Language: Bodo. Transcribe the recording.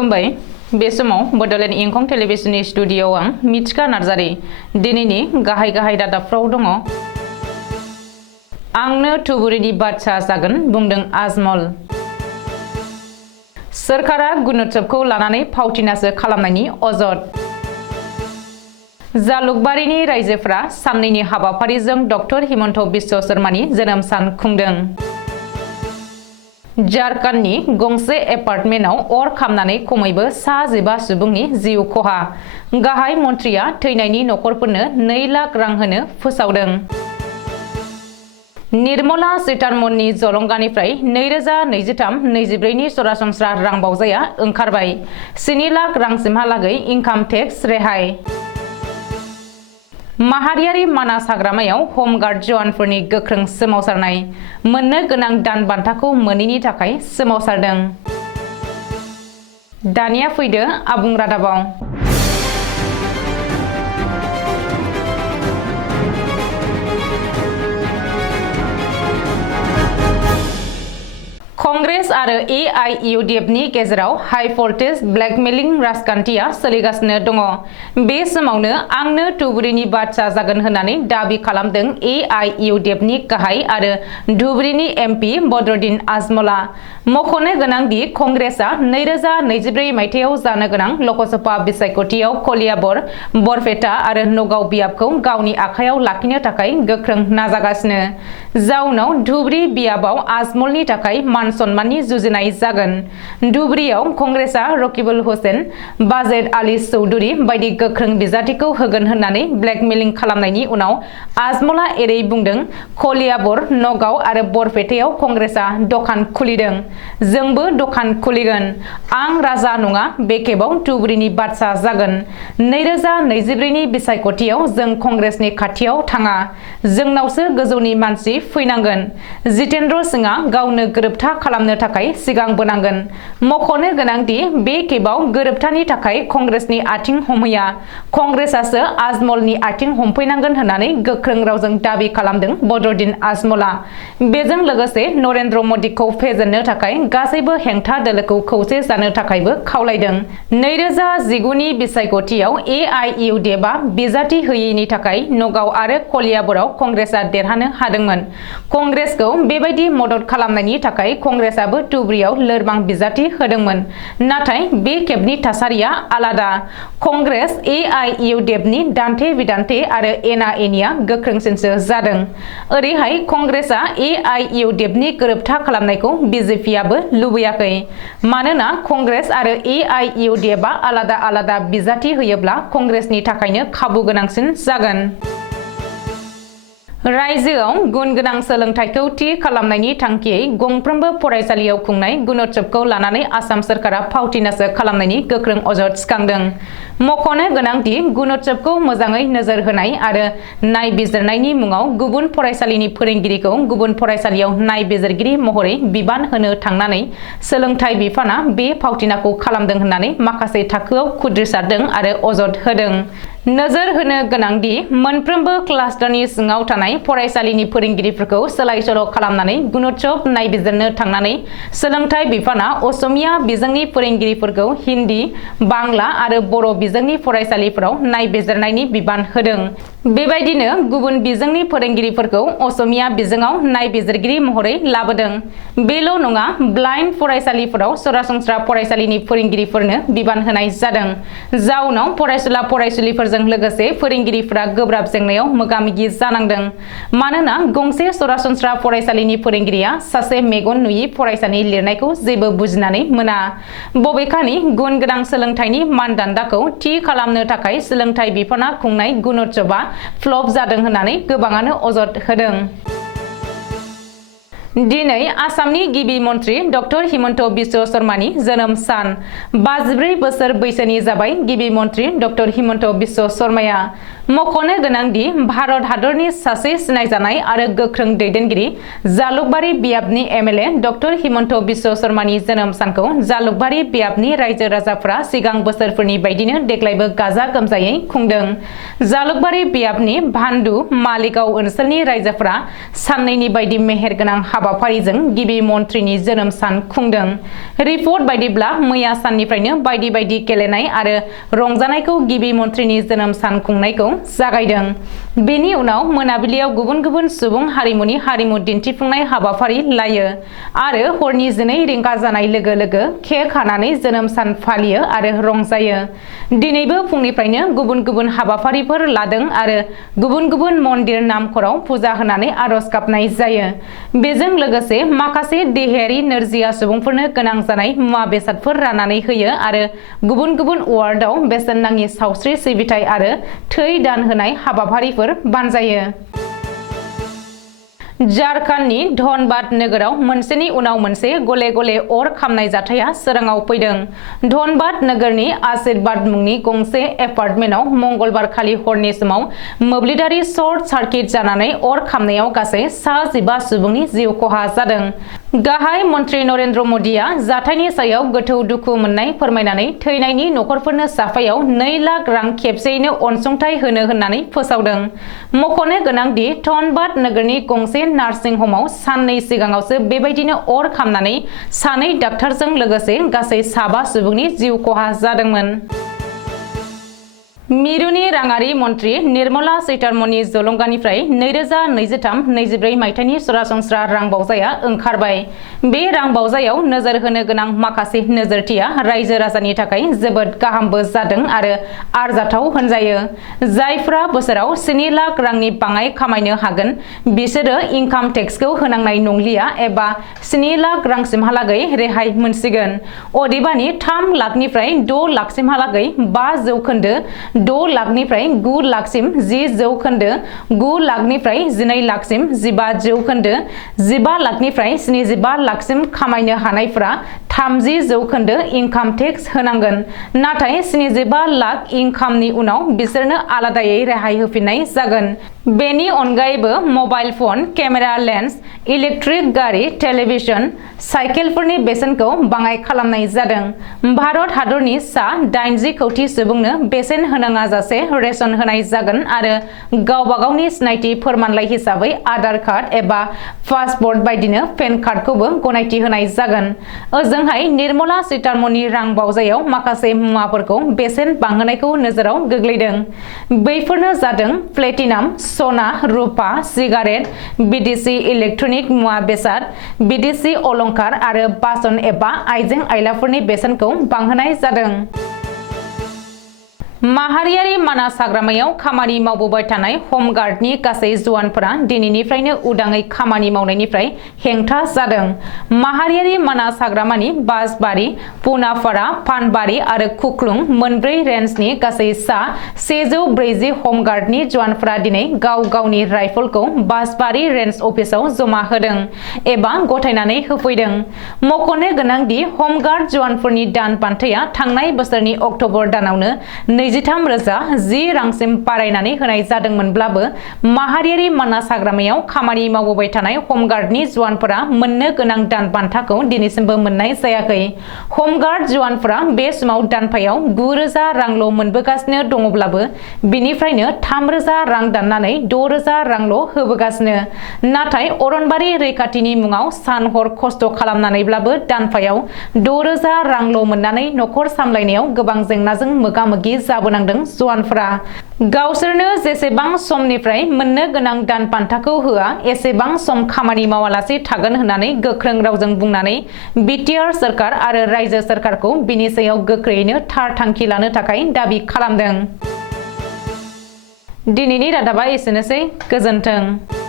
खुलुमबाय बे समाव बडलेण्ड इंखं टेलिभिजननि स्टुडियोआव आं मिथिका नार्जारी दिनैनि गाहाय रादाबफ्राव दङ। आंनो धुबुरीनि बादशाह जागोन बुंदों आजमल। सोरखारा गुणोत्सवखौ लानानै फावथिनासो खालामनायनि अजद। जालुकबारिनि रायजोफोरा साननैनि हाबाफारिजों डक्टर हिमन्त बिश्व शर्मानि जोनोम सान खुंदों। झारखंडनि गंसे एपार्टमेन्टआव अर खामनानै खमैबो 15 सुबुंनि जिउ खहा। गाहाय मन्थ्रिया थैनायनि नखरफोरनो 2 लाख रां होनो फोसावदों। निर्मला सीतारमननि जलंगानिफ्राय 2023-24 नि सरासनस्रा रां बावजाया ओंखारबाय। 7 लाख रांसिमहालागै इनकाम टेक्स रेहाय। माहारियारि मानास हाग्रामायाव हमगार्ड जवानफोरनि गोख्रों सोमावसारनाय। मोननो गोनां दान बान्थाखौ मोनैनि थाखाय सोमावसारदों। दानिया फैदो आबुं रादाबाव। कांग्रेस आरो एआईइउडीएफनि गेजेराव हाई भल्टेज ब्लेकमेलिं राजखान्थिया सोलिगासिनो दङ। बे समावनो आंनो धुबुरीनि बादशाह जागोन होननानै दाबि खालामदों एआईइउडीएफनि गाहाय आरो धुबुरीनि एमपि बदरुद्दीन आजमला। मख'नो गोनांदि कांग्रेसआ 2024 मायथाइयाव जानो गोनां लकसभा बिसायख'थियाव कलियाबर, बरपेटा आरो नगाव बियाबखौ गावनि आखायाव लाखिनो थाखाय गोख्रों नाजागासिनो। जाउनाव धुबुरी बियाबाव आजमलनि थाखाय मान सन्माननि जुजिनाय जागोन। धुबुरीयाव कांग्रेसआ रकिबुल हुसैन, बाजेद आली चौधुरी बायदि गोख्रों बिजाथिखौ होगोन होननानै ब्लेकमेलिं खालामनायनि उनाव आजमला एरै बुंदों, कलियाबर, नगाव आरो बरपेटायाव कांग्रेसआ दखान खुलिदों। जोंबो दखान खुलिगोन। आं राजा नङा, बे खेबाव धुबुरीनि बादशाह जागोन। 2024 नि बिसायख'थियाव जों कांग्रेसनि खाथियाव थाङा। जोंनावसो गोजौनि मानसि फैनांगोन। जितेन्द्र सिंहआ गावनो गोरोबथा खालामनो थाखाय सिगांबोनांगोन। मख'नो गोनांदि बे खेबाव गोरोबथानि थाखाय कांग्रेसनि आथिं हमहैया, कांग्रेसआसो आजमलनि आथिं हमफैनांगोन होननानै गोख्रों रावजों दाबि खालामदों बदरुद्दीन आजमला। बेजों लोगोसे नरेन्द्र मदिखौ फेजेननो थाखाय गासैबो हेंथा दोलोखौ खौसे जानो थाखायबो खावलायदों। 2019 नि बिसायख'थियाव एआईइउडीएफआ बिजाथि होयैनि थाखाय नगाव आरो कलियाबराव कांग्रेसआ देरहानो हादोंमोन। कांग्रेसखौ बेबायदि मदद खालामनायनि थाखाय कांग्रेसआबो धुबुरीयाव लोरबां बिजाथि होदोंमोन। नाथाय बे खेबनि थासारिया आलादा। कांग्रेस एआईइउडीएफनि दान्थे बिदान्थे आरो एना एनिया गोख्रोंसिनसो जादों। ओरैहाय कांग्रेसआ एआईइउडीएफनि गोरोबथा खालामनायखौ बीजेपीआबो लुबैयाखै। मानोना कांग्रेस आरो एआईइउडीएफआ आलादा आलादा बिजाथि होयोब्ला कांग्रेसनि थाखायनो खाबु गोनांसिन जागोन। रायजोआव गुन गोनां सोलोंथाइखौ थि खालामनायनि थांखियै गंफ्रोमबो फरायसालियाव खुंनाय गुणोत्सवखौ लानानै आसाम सोरखारा फावथिनासो खालामनायनि गोख्रों अजद सिखांदों। मख'नो गोनांदि गुणोत्सवखौ मोजाङै नोजोर होनाय आरो नायबिजिरनायनि मुङाव गुबुन फरायसालिनि फोरोंगिरिखौ गुबुन फरायसालियाव नायबिजिरगिरि महरै बिबान होनो थांनानै सोलोंथाइ बिफाना बे फावथिनाखौ खालामदों होननानै माखासे थाखोआव खुद्रिसारदों आरो अजद होदों। नोजोर होनो गोनांदि मोनफ्रोमबो क्लास्टारनि सिङाव थानाय फरायसालिनि फोरोंगिरिफोरखौ सोलाय सोल' खालामनानै गुणोत्सव नायबिजिरनो थांनानै सोलोंथाइ बिफाना असमिया बिजोंनि फोरोंगिरिफोरखौ हिन्दी, बांला आरो बर' बिजोंनि फरायसालिफोराव नायबिजिरनायनि बिबान होदों। बेबायदिनो गुबुन बिजोंनि फोरोंगिरिफोरखौ असमिया बिजोङाव नायबिजिरगिरि महरै लाबोदों। बेल' नङा, ब्लाइन्ड फरायसालिफोराव सरासनस्रा फरायसालिनि फोरोंगिरिफोरनो बिबान होनाय जादों। जाउनाव फरायसुला फरायसुलिफोरजों लोगोसे फोरोंगिरिफोरा गोब्राब जेंनायाव मोगा-मोगि जानांदों। मानोना गंसे सरासनस्रा फरायसालिनि फोरोंगिरिया सासे मेगन नुयि फरायसानि लिरनायखौ जेबो बुजिनानै मोना। बबेखानि गुन गोनां सोलोंथाइनि मानदान्दाखौ थि खालामनो थाखाय सोलोंथाइ बिफाना खुंनाय गुणोत्सवआ फ्लप जादों होननानै गोबाङानो अजद होदों। दिनै आसामनि गिबि मन्थ्रि डक्टर हिमन्त बिश्व शर्मानि जोनोम सान। 54 बोसोर बैसोनि जाबाय गिबि मन्थ्रि डक्टर हिमन्त बिश्व शर्माया। मख'नो गोनांदि भारत हादरनि सासे सिनायजानाय आरो गोख्रों दैदेनगिरि जालुकबारी बियाबनि एमएलए डक्टर हिमन्त बिश्व शर्मानि जोनोम सानखौ जालुकबारी बियाबनि रायजो राजाफोरा सिगां बोसोरफोरनि बायदिनो देग्लायबो गाजा गोमजायै खुंदों। जालुकबारी बियाबनि भान्डु मालिगाव ओनसोलनि रायजोफोरा साननैनि बायदि मेहेरगोनां हाबाफारिजों गिबि मन्थ्रिनि जोनोम सान खुंदों। रिपर्ट बायदिब्ला मैया साननिफ्रायनो बायदि बायदि गेलेनाय आरो रंजानायखौ गिबि मन्थ्रिनि जोनोम सान खुंनायखौ जागायदों। बेनि उनाव मोनाबिलियाव गुबुन गुबुन सुबुं हारिमुनि हारिमु दिन्थिफुंनाय हाबाफारि लायो आरो हरनि 12 रिंगा जानाय लोगो लोगो केक हानानै जोनोम सान फालियो आरो रंजायो। दिनैबो फुंनिफ्रायनो गुबुन गुबुन हाबाफारिफोर लादों आरो गुबुन गुबुन मन्दिर नामखराव फुजा होनानै आरज गाबनाय जायो। बेजों लोगोसे माखासे देहायारि नोरजिया सुबुंफोरनो गोनां जानाय मुवा बेसादफोर राननानै होयो आरो गुबुन गुबुन वार्डआव बेसेन नाङि सावस्रि सिबिथाय आरो थै दान होनाय हाबाफारिफोर बानजायो। झारखन्डनि धनबाद नोगोराव मोनसेनि उनाव मोनसे गले गले अर खामनाय जाथाया सोराङाव फैदों। धनबाद नोगोरनि आशीर्बाद मुंनि गंसे एपार्टमेन्टआव मंगलबार खालि हरनि समाव मोब्लिबारि सर्ट सार्किट जानानै अर खामनायाव गासै 15 सुबुंनि जिउ खहा जादों। गाहाय मन्थ्रि नरेन्द्र मदिया जाथायनि सायाव गोथौ दुखु मोननाय फोरमायनानै थैनायनि नखरफोरनो साफायाव 2 लाख रां खेबसेयैनो अनसुंथाइ होनो होननानै फोसावदों। मख'नो गोनांदि धनबाद नोगोरनि गंसे नार्सिं हमाव साननै सिगाङावसो बेबायदिनो अर खामनानै 2 डाक्टारजों लोगोसे गासै 7 सुबुंनि जिउ खहा जादोंमोन। मिरुनि राङारि मन्थ्रि निर्मला सीतारमणनि जलंगानिफ्राय 2023-24 मायथाइनि सरासनस्रा रां बावजाया ओंखारबाय। बे रां बावजायाव नोजोर होनो गोनां माखासे नोजोरथिया रायजो राजानि थाखाय जोबोद गाहामबो जादों आरो आरजाथाव होनजायो। जायफ्रा बोसोराव 7 लाख रांनि बाङाय खामायनो हागोन बिसोरो इनकाम टेक्सखौ होनांनाय नंलिया एबा 7 लाख रांसिमहालागै रेहाय मोनसिगोन। अदेबानि 3 लाखनिफ्राय 6 लाखसिमहालागै 5%, 6 लाखनिफ्राय 9 लाखसिम 10%, 9 लाखनिफ्राय 12 लाखसिम 15%, 15 लाखनिफ्राय 75 लाखसिम खामायनो हानायफ्रा 30% इनकाम टेक्स होनांगोन। नाथाय 75 लाख इनकामनि उनाव बिसोरनो आलादायै रेहाय होफिननाय जागोन। बेनि अनगायैबो mobile phone, camera lens, electric गारि, टेलिभिजन, साइकेलफोरनि बेसेनखौ बाङाइ खालामनाय जादों। भारत हादरनि सा 80 कौटि सुबुंनो बेसेन होनाङा जासे रेशन होनाय जागोन आरो गावबा गावनि सिनायथि फोरमानलाइ हिसाबै आधार कार्ड एबा पासपोर्ट बायदिनो पेन कार्डखौबो गनायथि होनाय जागोन। ओजोंहाय निर्मला सीतारमणनि रां बावजायाव माखासे मुवाफोरखौ बेसेन बांहोनायखौ नोजोराव गोग्लैदों। बैफोरनो जादों प्लेटिनाम, सना, रुपा, सिगारेट, बिदेशी इलेक्ट्रनिक मुवा बेसाद, बिदेशी अलंकार आरो बासन एबा आइजें आइलाफोरनि बेसेनखौ बांहोनाय जादों। माहारियारि मानास हाग्रामायाव खामानि मावबोबाय थानाय हमगार्डनि गासै जवानफोरा दिनैनिफ्रायनो उदाङै खामानि मावनायनिफ्राय हेंथा जादों। माहारियारि मानास हाग्रामानि बासबारि, पुनाफारा, पानबारि आरो खुख्लुं मोनब्रै रेन्जनि गासै सा 140 हमगार्डनि जवानफोरा दिनै गाव गावनि राइफलखौ बासबारि रेन्ज अफिसाव जमा होदों एबा गथायनानै होफैदों। मख'नो गोनांदि हमगार्ड जवानफोरनि दान बान्थाया थांनाय बोसोरनि अक्ट'बर दानावनो 23,010 रांसिम बारायनानै होनाय जादोंमोनब्लाबो माहारियारि मानास हाग्रामायाव खामानि मावबोबाय थानाय हमगार्डनि जवानफोरा मोननो गोनां दान बान्थाखौ दिनैसिमबो मोननाय जायाखै। हमगार्ड जवानफोरा बे समाव दानफायाव 9,000 रांल' मोनबोगासिनो दङब्लाबो बिनिफ्रायनो 3,000 रां दाननानै 6,000 रांल' होबोगासिनो। नाथाय अरनबारि रैखाथिनि मुङाव सान हर खस्थ' खालामनानैब्लाबो दानफायाव 6,000 रांल' मोननानै न'खर सामलायनायाव गोबां जेंनाजों मोगा-मोगि जाबोनांदों जवानफोरा। गावसोरनो जेसेबां समनिफ्राय मोननो गोनां दान बान्थाखौ होआ एसेबां सम खामानि मावालासे थागोन होननानै गोख्रों रावजों बुंनानै बिटिआर सोरखार आरो रायजो सोरखारखौ बिनि सायाव गोख्रैयैनो थार थांखि लानो थाखाय दाबि खालामदों। दिनैनि रादाबा एसेनोसै। गोजोन्थों।